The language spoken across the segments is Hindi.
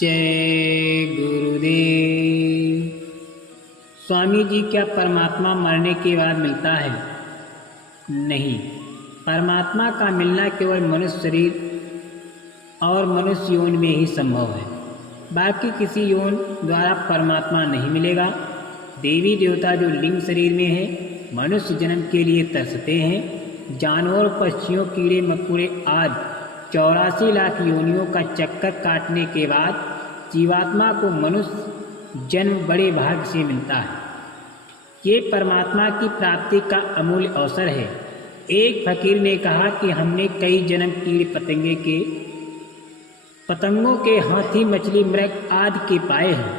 जय गुरुदेव। स्वामी जी, क्या परमात्मा मरने के बाद मिलता है? नहीं, परमात्मा का मिलना केवल मनुष्य शरीर और मनुष्य योनि में ही संभव है। बाकी किसी योनि द्वारा परमात्मा नहीं मिलेगा। देवी देवता जो लिंग शरीर में है, मनुष्य जन्म के लिए तरसते हैं। जानवर, पक्षियों, कीड़े मकोड़े आदि 84 लाख योनियों का चक्कर काटने के बाद जीवात्मा को मनुष्य जन्म बड़े भाग्य से मिलता है। ये परमात्मा की प्राप्ति का अमूल्य अवसर है। एक फकीर ने कहा कि हमने कई जन्म कीड़े पतंगों के, हाथी, मछली, मृग आदि के पाए हैं।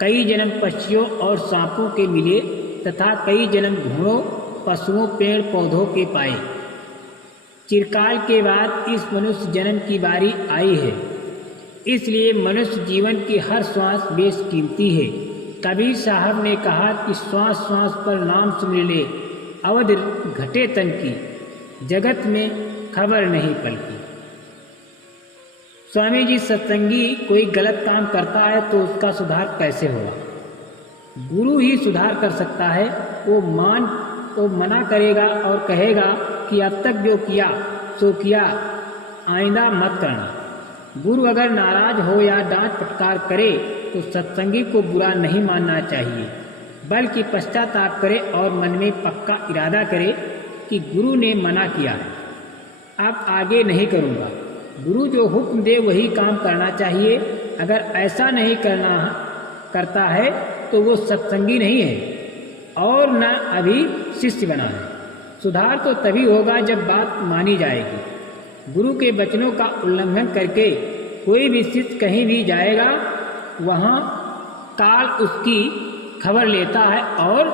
कई जन्म पक्षियों और सांपों के मिले तथा कई जन्म घोड़ों, पशुओं, पेड़ पौधों के पाए। चिरकाल के बाद इस मनुष्य जन्म की बारी आई है। इसलिए मनुष्य जीवन की हर श्वास बेशकीमती है। कबीर साहब ने कहा कि श्वास श्वास पर नाम सुन ले, अवध घटे तन की, जगत में खबर नहीं पल की। स्वामी जी, सत्संगी कोई गलत काम करता है तो उसका सुधार कैसे होगा? गुरु ही सुधार कर सकता है। वो मना करेगा और कहेगा कि अब तक जो किया सो किया, आइंदा मत करना। गुरु अगर नाराज हो या डांट फटकार करे तो सत्संगी को बुरा नहीं मानना चाहिए, बल्कि पश्चाताप करे और मन में पक्का इरादा करे कि गुरु ने मना किया है, अब आगे नहीं करूँगा। गुरु जो हुक्म दे वही काम करना चाहिए। अगर ऐसा नहीं करता है तो वो सत्संगी नहीं है और न अभी शिष्य बना है। सुधार तो तभी होगा जब बात मानी जाएगी। गुरु के वचनों का उल्लंघन करके कोई भी शिष्य कहीं भी जाएगा, वहाँ काल उसकी खबर लेता है और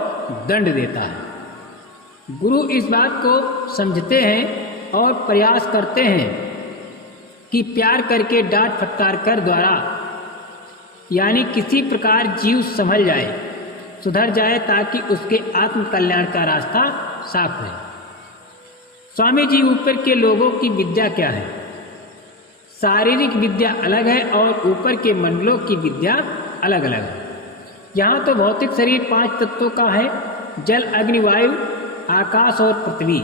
दंड देता है। गुरु इस बात को समझते हैं और प्रयास करते हैं कि प्यार करके, डांट फटकार कर द्वारा यानी किसी प्रकार जीव संभल जाए, सुधर जाए, ताकि उसके आत्म कल्याण का रास्ता साफ रहे। स्वामी जी, ऊपर के लोगों की विद्या क्या है? शारीरिक विद्या अलग है और ऊपर के मंडलों की विद्या अलग अलग है। यहाँ तो भौतिक शरीर 5 तत्वों का है, जल, अग्नि, वायु, आकाश और पृथ्वी।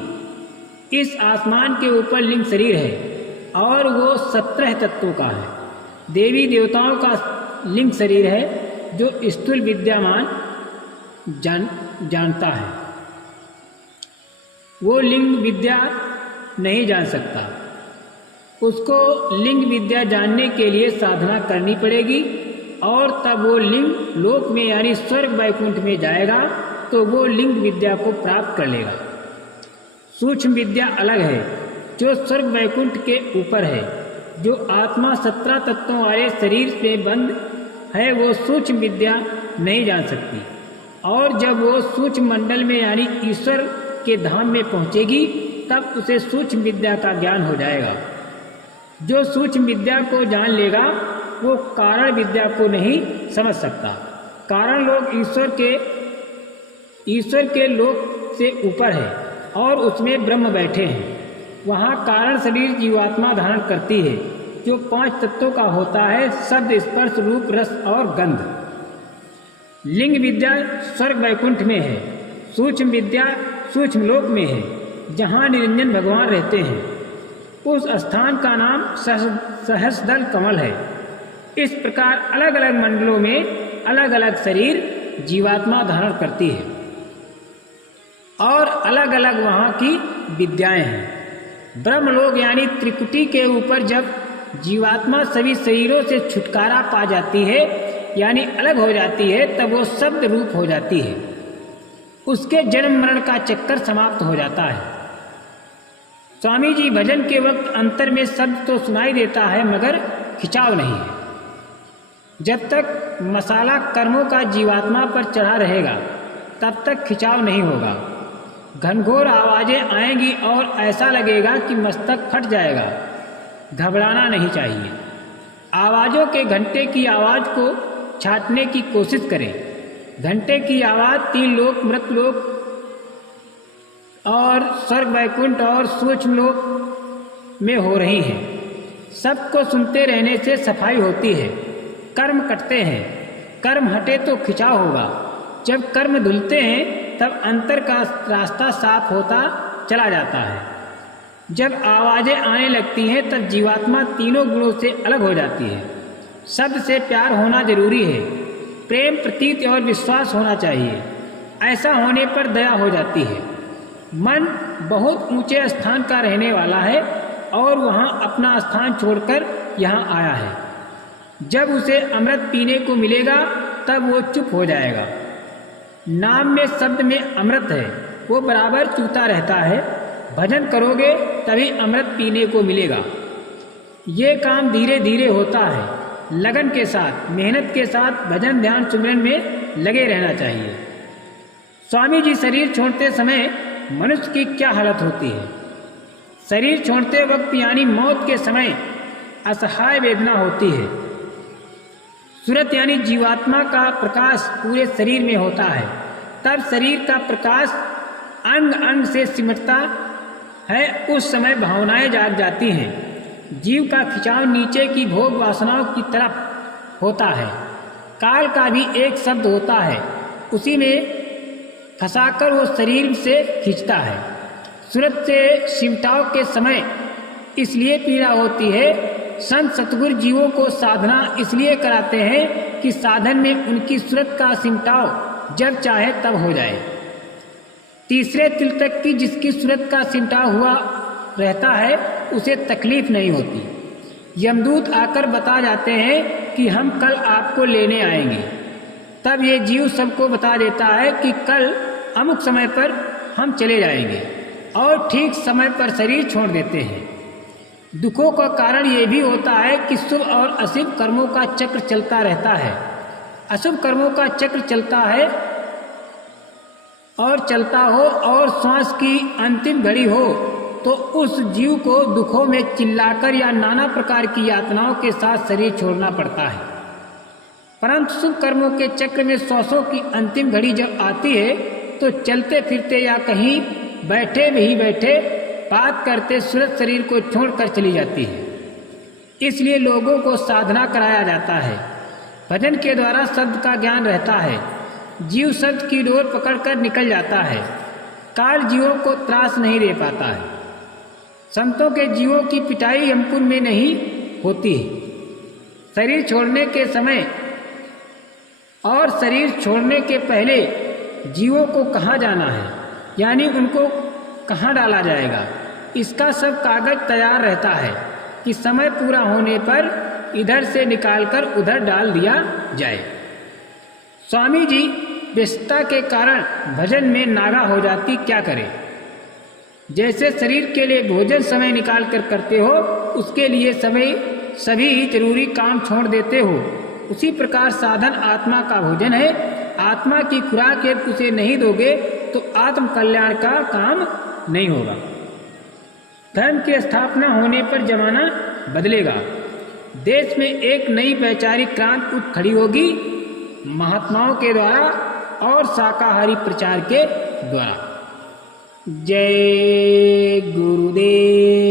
इस आसमान के ऊपर लिंग शरीर है और वो 17 तत्वों का है। देवी देवताओं का लिंग शरीर है जो स्थूल विद्यमान जानता है। वो लिंग विद्या नहीं जान सकता। उसको लिंग विद्या जानने के लिए साधना करनी पड़ेगी और तब वो लिंग लोक में यानी स्वर्ग वैकुंठ में जाएगा तो वो लिंग विद्या को प्राप्त कर लेगा। सूक्ष्म विद्या अलग है जो स्वर्ग वैकुंठ के ऊपर है। जो आत्मा 17 तत्वों वाले शरीर से बंद है वो सूक्ष्म विद्या नहीं जान सकती, और जब वो सूक्ष्म मंडल में यानी ईश्वर के धाम में पहुंचेगी तब उसे सूक्ष्म विद्या का ज्ञान हो जाएगा। जो सूक्ष्म विद्या को जान लेगा वो कारण विद्या को नहीं समझ सकता। कारण लोग ईश्वर के लोक से ऊपर है और उसमें ब्रह्म बैठे हैं। वहाँ कारण शरीर जीवात्मा धारण करती है जो 5 तत्वों का होता है, शब्द, स्पर्श, रूप, रस और गंध। लिंग विद्या स्वर्ग वैकुंठ में है। सूक्ष्म विद्या सूक्ष्म लोक में है जहाँ निरंजन भगवान रहते हैं। उस स्थान का नाम सहस्रदल कमल है। इस प्रकार अलग अलग मंडलों में अलग अलग शरीर जीवात्मा धारण करती है और अलग अलग वहाँ की विद्याएं हैं। ब्रह्मलोक यानी त्रिकुटी के ऊपर जब जीवात्मा सभी शरीरों से छुटकारा पा जाती है यानी अलग हो जाती है, तब वो शब्द रूप हो जाती है। उसके जन्म मरण का चक्कर समाप्त हो जाता है। स्वामी जी, भजन के वक्त अंतर में शब्द तो सुनाई देता है मगर खिंचाव नहीं है। जब तक मसाला कर्मों का जीवात्मा पर चढ़ा रहेगा तब तक खिंचाव नहीं होगा। घनघोर आवाजें आएंगी और ऐसा लगेगा कि मस्तक फट जाएगा। घबराना नहीं चाहिए। आवाज़ों के घंटे की आवाज़ को छाटने की कोशिश करें। घंटे की आवाज़ 3 लोक, मृतलोक और स्वर्ग वैकुंठ और सूक्ष्म लोक में हो रही है। सबको सुनते रहने से सफाई होती है। कर्म कटते हैं, कर्म हटे तो खिंचाव होगा। जब कर्म धुलते हैं तब अंतर का रास्ता साफ होता चला जाता है। जब आवाज़ें आने लगती हैं तब जीवात्मा तीनों गुणों से अलग हो जाती है। शब्द से प्यार होना जरूरी है, प्रेम, प्रतीति और विश्वास होना चाहिए। ऐसा होने पर दया हो जाती है। मन बहुत ऊंचे स्थान का रहने वाला है और वहाँ अपना स्थान छोड़कर यहाँ आया है। जब उसे अमृत पीने को मिलेगा तब वो चुप हो जाएगा। नाम में, शब्द में अमृत है, वो बराबर चूता रहता है। भजन करोगे तभी अमृत पीने को मिलेगा। ये काम धीरे धीरे होता है। लगन के साथ, मेहनत के साथ भजन ध्यान सुमिरन में लगे रहना चाहिए। स्वामी जी शरीर छोड़ते समय मनुष्य की क्या हालत होती है। शरीर छोड़ते वक्त यानी मौत के समय असहाय वेदना होती है। सूरत यानी जीवात्मा का प्रकाश पूरे शरीर में होता है। तब शरीर का प्रकाश अंग अंग से सिमटता है। उस समय भावनाएं जाग जाती हैं। जीव का खिंचाव नीचे की भोग वासनाओं की तरफ होता है। काल का भी एक शब्द होता है, उसी में फंसाकर वो शरीर से खींचता है। सूरत से सिमटाव के समय इसलिए पीड़ा होती है। संत सतगुरु जीवों को साधना इसलिए कराते हैं कि साधन में उनकी सूरत का सिमटाव जब चाहे तब हो जाए। तीसरे तिल तक की जिसकी सूरत का सिमटाव हुआ रहता है उसे तकलीफ नहीं होती। यमदूत आकर बता जाते हैं कि हम कल आपको लेने आएंगे। तब ये जीव सबको बता देता है कि कल अमुक समय पर हम चले जाएंगे और ठीक समय पर शरीर छोड़ देते हैं। दुखों का कारण ये भी होता है कि शुभ और अशुभ कर्मों का चक्र चलता रहता है। अशुभ कर्मों का चक्र चलता है और चलता हो और श्वास की अंतिम घड़ी हो तो उस जीव को दुखों में चिल्लाकर या नाना प्रकार की यातनाओं के साथ शरीर छोड़ना पड़ता है। परंतु शुभ कर्मों के चक्र में श्वासों की अंतिम घड़ी जब आती है तो चलते फिरते या कहीं बैठे ही बैठे बात करते सूरत शरीर को छोड़कर चली जाती है। इसलिए लोगों को साधना कराया जाता है। भजन के द्वारा शब्द का ज्ञान रहता है। जीव शब्द की डोर पकड़कर निकल जाता है। काल जीवों को त्रास नहीं दे पाता है। संतों के जीवों की पिटाई यमकुंड में नहीं होती है। शरीर छोड़ने के समय और शरीर छोड़ने के पहले जीवों को कहाँ जाना है, यानी उनको कहाँ डाला जाएगा, इसका सब कागज तैयार रहता है कि समय पूरा होने पर इधर से निकालकर उधर डाल दिया जाए। स्वामी जी व्यस्तता के कारण भजन में नागा हो जाती, क्या करें। जैसे शरीर के लिए भोजन समय निकाल कर करते हो, उसके लिए समय सभी जरूरी काम छोड़ देते हो, उसी प्रकार साधन आत्मा का भोजन है। आत्मा की खुराक यदि उसे नहीं दोगे तो आत्म कल्याण का काम नहीं होगा। धर्म की स्थापना होने पर जमाना बदलेगा। देश में एक नई वैचारिक क्रांति उठ खड़ी होगी, महात्माओं के द्वारा और शाकाहारी प्रचार के द्वारा। जय गुरुदेव।